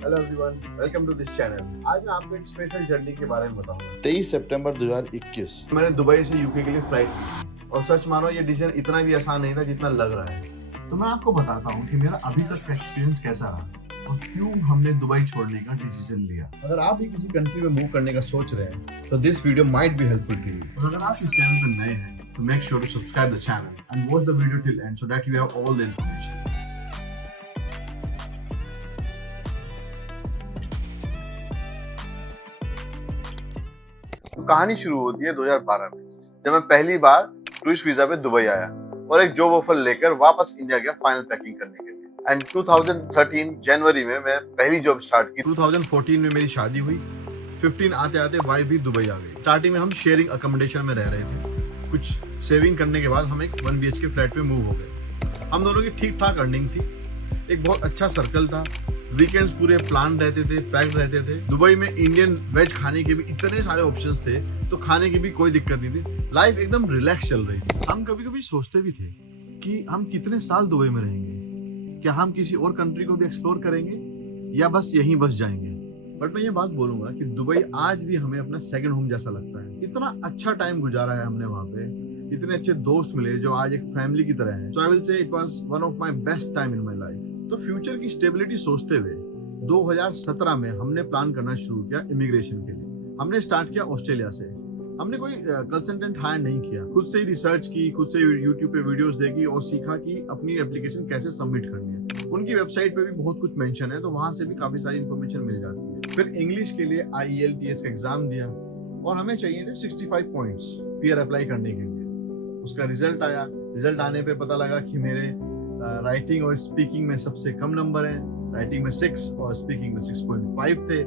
Hello everyone, welcome to this channel. आज मैं आपको एक स्पेशल जर्नी के बारे में बताऊंगा। 23 सितंबर 2021 मैंने दुबई से यूके के लिए फ्लाइट ली और सच मानो ये डिसीजन इतना भी आसान नहीं था जितना लग रहा है। तो मैं आपको बताता हूँ कि मेरा अभी तक का एक्सपीरियंस कैसा रहा और क्यों हमने दुबई छोड़ने का डिसीजन लिया। अगर आप भी किसी कंट्री में मूव करने का सोच रहे हैं तो this video might be helpful to you. और अगर आप इस चैनल पर नए हैं तो make sure to subscribe the channel and watch the video till end so that you have all the information. तो कहानी शुरू होती है 2012 में, जब मैं पहली बार टूरिस्ट वीजा पे दुबई आया और एक जॉब ऑफर लेकर वापस इंडिया गया फाइनल पैकिंग करने के लिए। एंड 2013 जनवरी में मैं पहली जॉब स्टार्ट की। 2014 में मेरी शादी हुई। 15 आते आते वाइफ भी दुबई आ गई। स्टार्टिंग में हम शेयरिंग अकोमोडेशन में रह रहे थे। कुछ सेविंग करने के बाद हम एक 1 BHK फ्लैट पे मूव हो गए। हम दोनों की ठीक ठाक अर्निंग थी, एक बहुत अच्छा सर्कल था। वीकेंड्स पूरे प्लान रहते थे, पैक्ड रहते थे। दुबई में इंडियन वेज खाने के भी इतने सारे ऑप्शंस थे, तो खाने की भी कोई दिक्कत नहीं थी। लाइफ एकदम रिलैक्स चल रही थी। हम कभी कभी सोचते भी थे कि हम कितने साल दुबई में रहेंगे, क्या हम किसी और कंट्री को भी एक्सप्लोर करेंगे या बस यहीं बस जाएंगे। बट मैं ये बात बोलूंगा कि दुबई आज भी हमें अपना सेकंड होम जैसा लगता है। इतना अच्छा टाइम गुजारा है हमने वहाँ पे, इतने अच्छे दोस्त मिले जो आज एक फैमिली की तरह हैं। So I will say it was one of my best time in my life. तो फ्यूचर की स्टेबिलिटी सोचते हुए 2017 में हमने प्लान करना शुरू किया इमिग्रेशन के लिए। हमने स्टार्ट किया ऑस्ट्रेलिया से। हमने कोई कंसल्टेंट हायर नहीं किया, खुद से ही रिसर्च की, खुद से यूट्यूब पे वीडियोस देखी और सीखा कि अपनी एप्लीकेशन कैसे सबमिट करनी है। उनकी वेबसाइट पे भी बहुत कुछ मेंशन है, तो वहां से भी काफी सारी इन्फॉर्मेशन मिल जाती है। फिर इंग्लिश के लिए IELTS का एग्जाम दिया और हमें चाहिए थे 65 पॉइंट्स पीआर अप्लाई करने के लिए। उसका रिजल्ट आया। रिजल्ट आने पे पता लगा कि मेरे राइटिंग और स्पीकिंग में सबसे कम नंबर है। राइटिंग में 6 और स्पीकिंग में 6.5 थे।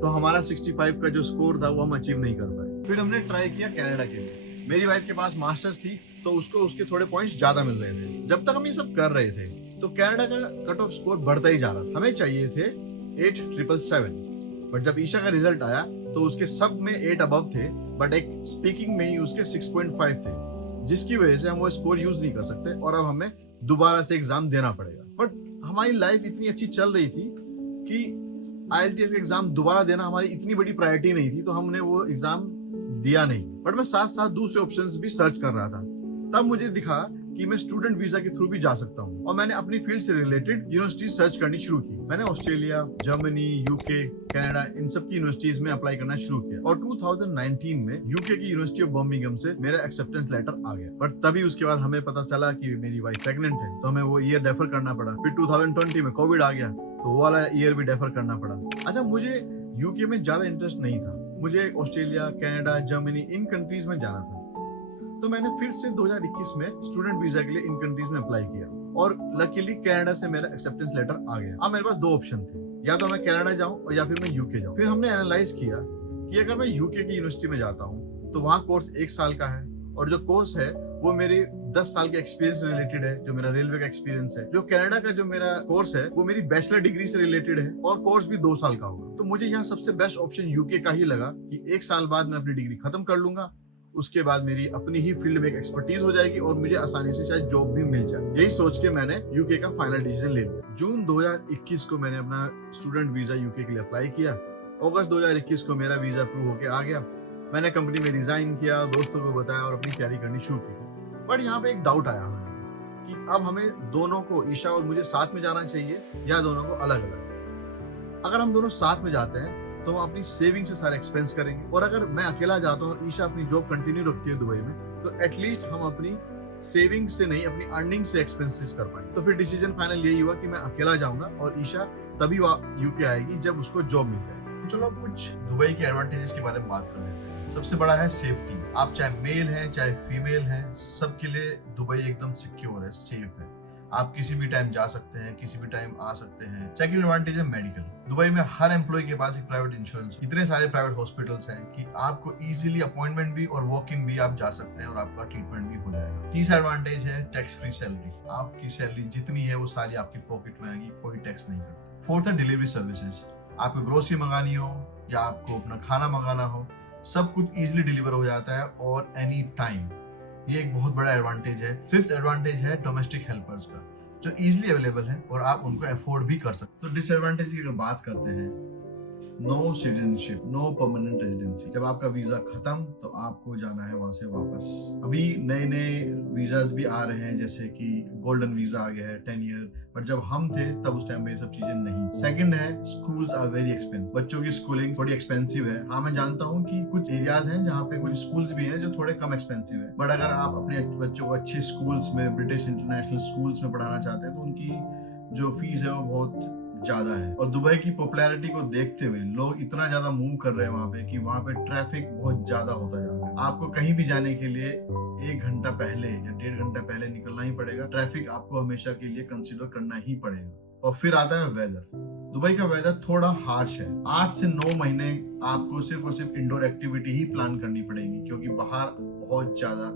तो हमारा 65 का जो स्कोर था वो हम अचीव नहीं कर पाए। फिर हमने ट्राई किया कनाडा के लिए। मेरी वाइफ के पास मास्टर्स थी, तो उसको उसके थोड़े पॉइंट्स ज्यादा मिल रहे थे। जब तक हम ये सब कर रहे थे तो कनाडा का कट ऑफ स्कोर बढ़ता ही जा रहा था। हमें चाहिए थे 8,777, बट जब ईशा का रिजल्ट आया तो उसके सब में 8 अबव थे, बट एक स्पीकिंग में ही उसके 6.5 थे, जिसकी वजह से हम वो स्कोर यूज नहीं कर सकते और अब हमें दोबारा से एग्जाम देना पड़ेगा। बट हमारी लाइफ इतनी अच्छी चल रही थी कि IELTS का एग्जाम दोबारा देना हमारी इतनी बड़ी प्रायोरिटी नहीं थी, तो हमने वो एग्जाम दिया नहीं। बट मैं साथ साथ दूसरे ऑप्शंस भी सर्च कर रहा था। तब मुझे दिखा कि मैं स्टूडेंट वीजा के थ्रू भी जा सकता हूँ और मैंने अपनी फील्ड से रिलेटेड यूनिवर्सिटी सर्च करनी शुरू की। मैंने ऑस्ट्रेलिया, जर्मनी, यूके, कनाडा, इन सब की यूनिवर्सिटीज में अप्लाई करना शुरू किया और 2019 में यूके की यूनिवर्सिटी ऑफ बर्मिंघम से मेरा एक्सेप्टेंस लेटर आ गया। बट तभी उसके बाद हमें पता चला कि मेरी वाइफ प्रेग्नेंट है, तो हमें वो ईयर डेफर करना पड़ा। फिर 2020 में कोविड आ गया, तो वो वाला ईयर भी डेफर करना पड़ा। अच्छा, मुझे यूके में ज्यादा इंटरेस्ट नहीं था। मुझे ऑस्ट्रेलिया, कनाडा, जर्मनी, इन कंट्रीज में जाना था। तो मैंने फिर से 2021 में स्टूडेंट वीजा के लिए इन कंट्रीज में अप्लाई किया और लकीली कनाडा से मेरा एक्सेप्टेंस लेटर आ गया। अब मेरे पास 2 ऑप्शन थे, या तो मैं कनाडा जाऊं और या फिर मैं यूके जाऊं। फिर हमने एनालाइज किया कि अगर मैं यूके की यूनिवर्सिटी में जाता हूं तो वहाँ कोर्स 1 साल का है और जो कोर्स है वो मेरे 10 साल के एक्सपीरियंस से रिलेटेड है, जो मेरा रेलवे का एक्सपीरियंस है। जो कनाडा का जो मेरा कोर्स है वो मेरी बैचलर डिग्री से रिलेटेड है और कोर्स भी 2 साल का होगा। तो मुझे यहाँ सबसे बेस्ट ऑप्शन यूके का ही लगा कि 1 साल बाद मैं अपनी डिग्री खत्म कर लूंगा, उसके बाद मेरी अपनी ही फील्ड में एक एक्सपर्टीज हो जाएगी और मुझे आसानी से शायद जॉब भी मिल जाए। यही सोच के मैंने यूके का फाइनल डिसीजन ले लिया। जून 2021 को मैंने अपना स्टूडेंट वीजा यूके के लिए अप्लाई किया। अगस्त 2021 को मेरा वीजा अप्रूव होकर आ गया। मैंने कंपनी में रिजाइन किया, दोस्तों को बताया और अपनी तैयारी करनी शुरू की। बट यहाँ पे एक डाउट आया हमें कि अब हमें दोनों को, ईशा और मुझे, साथ में जाना चाहिए या दोनों को अलग अलग। अगर हम दोनों साथ में जाते हैं तो हम अपनी सेविंग से सारे एक्सपेंस करेंगे, और अगर मैं अकेला जाता हूँ और ईशा अपनी जॉब कंटिन्यू रखती है दुबई में, तो एटलीस्ट हम अपनी सेविंग से नहीं, अपनी अर्निंग से एक्सपेंसेस कर पाएंगे। तो फिर डिसीजन फाइनल यही हुआ कि मैं अकेला जाऊंगा और ईशा तभी यूके आएगी जब उसको जॉब मिल जाए। चलो अब कुछ दुबई के एडवांटेजेस के बारे में बात कर लेते हैं। सबसे बड़ा है सेफ्टी। आप चाहे मेल हैं चाहे फीमेल हैं, सबके लिए दुबई एकदम सिक्योर है, सेफ है। आप किसी भी टाइम जा सकते हैं, किसी भी टाइम आ सकते हैं। सेकंड एडवांटेज है मेडिकल। दुबई में हर एम्प्लॉय के पास एक प्राइवेट इंश्योरेंस, इतने सारे प्राइवेट हॉस्पिटल्स हैं कि आपको इजीली अपॉइंटमेंट भी और वॉक इन भी आप जा सकते हैं और आपका ट्रीटमेंट भी हो जाएगा। तीसरा एडवांटेज है टैक्स फ्री सैलरी। आपकी सैलरी जितनी है वो सारी आपकी पॉकेट में आएगी, कोई टैक्स नहीं करता। फोर्थ है डिलीवरी सर्विसेज। आपको ग्रोसरी मंगानी हो या आपको अपना खाना मंगाना हो, सब कुछ इजीली डिलीवर हो जाता है और एनी टाइम। ये एक बहुत बड़ा एडवांटेज है। फिफ्थ एडवांटेज है डोमेस्टिक हेल्पर्स का। जो इजीली अवेलेबल है और आप उनको अफोर्ड भी कर सकते। तो डिसएडवांटेज की अगर बात करते हैं, no citizenship, no permanent residency. जब आपका वीजा खत्म तो आपको जाना है वहां से वापस। अभी नए नए वीजाज भी आ रहे हैं, जैसे कि गोल्डन वीजा आ गया है 10 ईयर, बट जब हम थे तब उस टाइम पे ये सब चीजें नहीं। सेकंड है, स्कूल्स आर वेरी एक्सपेंसिव। बच्चों की स्कूलिंग थोड़ी एक्सपेंसिव है। हाँ, मैं जानता हूँ कि कुछ एरियाज हैं जहाँ पे कुछ स्कूल्स भी हैं जो थोड़े कम एक्सपेंसिव है, बट अगर आप अपने बच्चों को अच्छे स्कूल्स में, ब्रिटिश इंटरनेशनल स्कूल्स में पढ़ाना चाहते हैं तो उनकी जो फीस है वो बहुत ज्यादा है। और दुबई की पॉपुलैरिटी को देखते हुए लोग इतना ज्यादा मूव कर रहे हैं वहां पे कि वहां पे ट्रैफिक बहुत ज्यादा होता जा रहा है। आपको कहीं भी जाने के लिए 1 घंटा पहले या 1.5 घंटा पहले निकलना ही पड़ेगा। ट्रैफिक आपको हमेशा के लिए कंसीडर करना ही पड़ेगा। और फिर आता है वेदर। दुबई का वेदर थोड़ा हार्श है। 8 से 9 महीने आपको सिर्फ और सिर्फ इंडोर एक्टिविटी ही प्लान करनी पड़ेगी, क्योंकि बाहर बहुत ज्यादा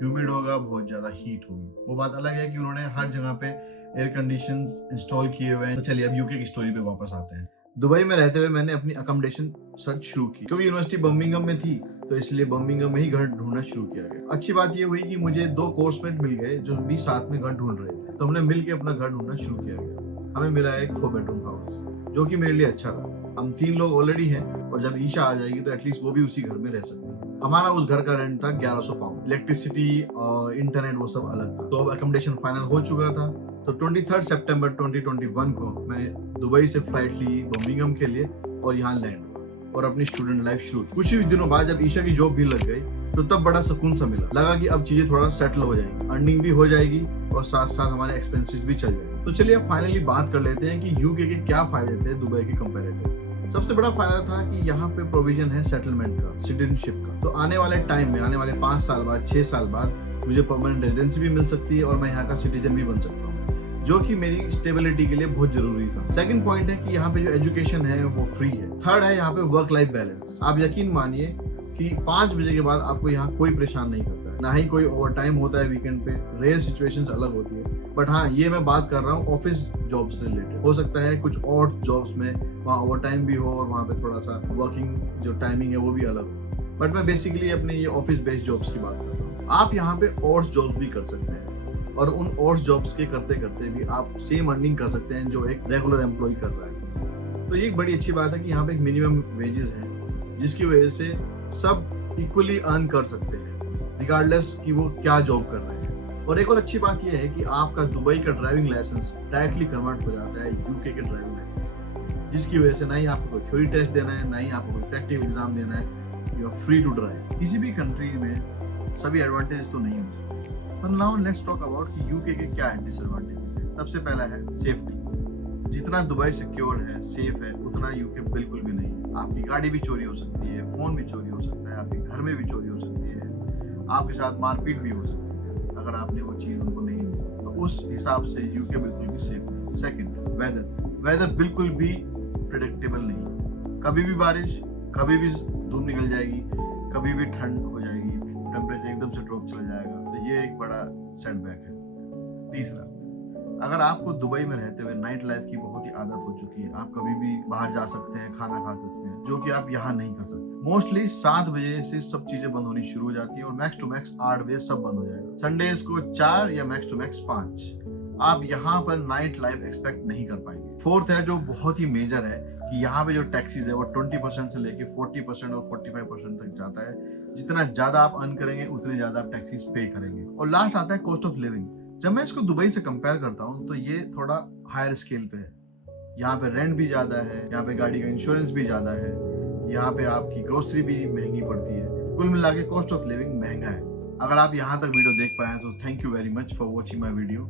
ह्यूमिड होगा, बहुत ज्यादा हीट होगी। वो बात अलग है कि उन्होंने हर जगह पे एयर कंडीशन इंस्टॉल किए हुए हैं। तो चलिए अब यूके की स्टोरी पे वापस आते हैं। दुबई में रहते हुए मैंने अपनी अकोमोडेशन सर्च शुरू की, क्योंकि यूनिवर्सिटी बर्मिंघम में थी तो इसलिए बर्मिंघम में ही घर ढूंढना शुरू किया गया। अच्छी बात ये हुई कि मुझे 2 कोर्समेट मिल गए जो भी साथ में घर ढूंढ रहे थे, तो हमने मिल के अपना घर ढूंढना शुरू किया गया। हमें मिला एक 4 बेडरूम हाउस, जो कि मेरे लिए अच्छा था। हम 3 लोग ऑलरेडी हैं और जब ईशा आ जाएगी तो एटलीस्ट वो भी उसी घर में रह सकती है। हमारा उस घर का रेंट था 1100 पाउंड। इलेक्ट्रिसिटी और इंटरनेट वो सब अलग था। तो अब अकोमोडेशन फाइनल हो चुका था। तो 23 सितंबर 2021 को मैं दुबई से फ्लाइट ली बर्मिंघम के लिए और यहाँ लैंड हुआ और अपनी स्टूडेंट लाइफ शुरू। कुछ ही दिनों बाद जब ईशा की जॉब भी लग गई तो तब बड़ा सुकून सा मिला। लगा कि अब चीजें थोड़ा सेटल हो जाएंगी, अर्निंग भी हो जाएगी और साथ साथ हमारे एक्सपेंसेस भी चल जाएंगे। तो चलिए अब फाइनली बात कर लेते हैं कि यूके के क्या फायदे थे दुबई के कंपैरेटिव। सबसे बड़ा फायदा था कि यहाँ पे प्रोविजन है सेटलमेंट का, सिटीजनशिप का। तो आने वाले टाइम में, आने वाले 5 साल बाद, 6 साल बाद मुझे परमानेंट रेजिडेंसी भी मिल सकती है और मैं यहाँ का सिटीजन भी बन सकता हूँ, जो कि मेरी स्टेबिलिटी के लिए बहुत जरूरी था। सेकंड पॉइंट है कि यहाँ पे जो एजुकेशन है वो फ्री है। थर्ड है यहाँ पे वर्क लाइफ बैलेंस। आप यकीन मानिए कि 5 बजे के बाद आपको यहाँ कोई परेशान नहीं करता है, ना ही कोई ओवर टाइम होता है वीकेंड पे। रेयर सिचुएशंस अलग होती है, बट हाँ, ये मैं बात कर रहा हूँ ऑफिस जॉब से रिलेटेड। हो सकता है कुछ और जॉब्स में वहाँ ओवर टाइम भी हो और वहाँ पे थोड़ा सा वर्किंग जो टाइमिंग है वो भी अलग हो, बट मैं बेसिकली अपने ये ऑफिस बेस्ड जॉब्स की बात कर रहा हूँ। आप यहाँ पे और जॉब्स भी कर सकते हैं और उन और जॉब्स के करते करते भी आप सेम अर्निंग कर सकते हैं जो एक रेगुलर एम्प्लॉय कर रहा है। तो ये एक बड़ी अच्छी बात है कि यहाँ पे एक मिनिमम वेजेस है, जिसकी वजह से सब इक्वली अर्न कर सकते हैं रिगार्डलेस कि वो क्या जॉब कर रहे हैं। और एक और अच्छी बात यह है कि आपका दुबई का ड्राइविंग लाइसेंस डायरेक्टली कन्वर्ट हो जाता है यूके के ड्राइविंग लाइसेंस, जिसकी वजह से ना ही आपको कोई थ्योरी टेस्ट देना है, ना ही आपको कोई प्रैक्टिकल एग्जाम देना है। You are free to drive. किसी भी कंट्री में सभी एडवांटेज तो नहीं होते। तो नाउ लेट्स टॉक अबाउट कि यूके के क्या डिसएडवांटेज है। सबसे पहला है सेफ्टी। जितना दुबई सिक्योर है, सेफ है, उतना यूके बिल्कुल भी नहीं है। आपकी गाड़ी भी चोरी हो सकती है, फोन भी चोरी हो सकता है, आपके घर में भी चोरी हो सकती है, आपके साथ मारपीट भी हो सकती है अगर आपने वो चीज उनको नहीं दी। तो उस हिसाब से यूके बिल्कुल भी सेफ नहीं। सेकंड, वेदर बिल्कुल भी प्रेडिक्टेबल नहीं। कभी भी बारिश, कभी भी धूप निकल जाएगी, कभी भी ठंड हो जाएगी, टेम्परेचर एकदम से ड्रॉप चला जाएगा। तो ये एक बड़ा सेटबैक है। तीसरा, अगर आपको दुबई में रहते हुए नाइट लाइफ की बहुत ही आदत हो चुकी है, आप कभी भी बाहर जा सकते हैं, खाना खा सकते हैं, जो कि आप यहाँ नहीं कर सकते। मोस्टली 7 बजे से सब चीजें बंद होनी शुरू हो जाती है और मैक्स टू मैक्स 8 बजे सब बंद हो जाएगा। संडेज को 4 या मैक्स टू मैक्स 5। आप यहाँ पर नाइट लाइफ एक्सपेक्ट नहीं कर पाएंगे। फोर्थ है जो बहुत ही मेजर है कि यहाँ पे जो टैक्सीज है वो 20% से लेके 40% और 45% तक जाता है। जितना ज्यादा आप अर्न करेंगे उतने ज्यादा आप टैक्सीज पे करेंगे। और लास्ट आता है कॉस्ट ऑफ लिविंग। जब मैं इसको दुबई से कंपेयर करता हूँ तो ये थोड़ा हायर स्केल पे है। यहाँ पे रेंट भी ज्यादा है, यहाँ पे गाड़ी का इंश्योरेंस भी ज्यादा है, यहाँ पे आपकी ग्रोसरी भी महंगी पड़ती है। कुल मिला के कॉस्ट ऑफ लिविंग महंगा है। अगर आप यहाँ तक वीडियो देख पाए तो thank you very much for watching my video.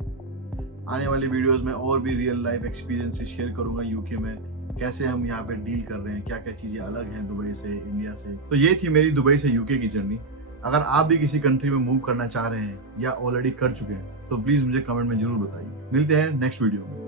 आने वाली वीडियोस में और भी रियल लाइफ एक्सपीरियंसेस शेयर करूंगा यूके में, कैसे हम यहाँ पे डील कर रहे हैं, क्या क्या चीजें अलग हैं दुबई से, इंडिया से। तो ये थी मेरी दुबई से यूके की जर्नी। अगर आप भी किसी कंट्री में मूव करना चाह रहे हैं या ऑलरेडी कर चुके हैं तो प्लीज मुझे कमेंट में जरूर बताइए। मिलते हैं नेक्स्ट वीडियो में।